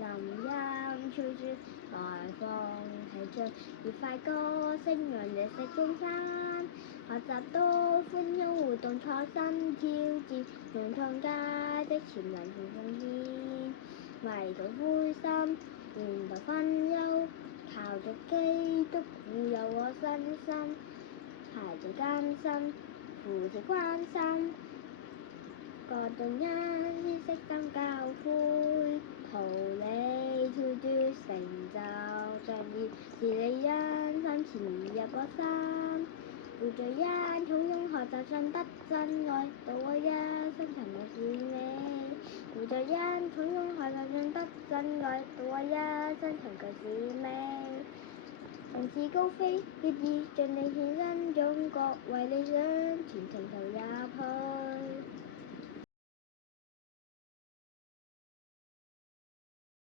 林蔭吹住來風提着愉快歌聲，讓日色中山。學習多歡欣互動創新挑戰，用創佳的潛能同貢獻。迷途灰心，沿途分憂，靠着基督護佑我身心。排除艱辛，扶持關心，各種恩師悉心教誨，桃李超脫成就，仗義是你因心潛入我心。活在恩寵中學習信德真愛，度我一生尋覓是你。活在恩寵中學習信德真愛，度我一生尋求是美。從此高飛，決意盡力獻身中國，為理想全程投入去。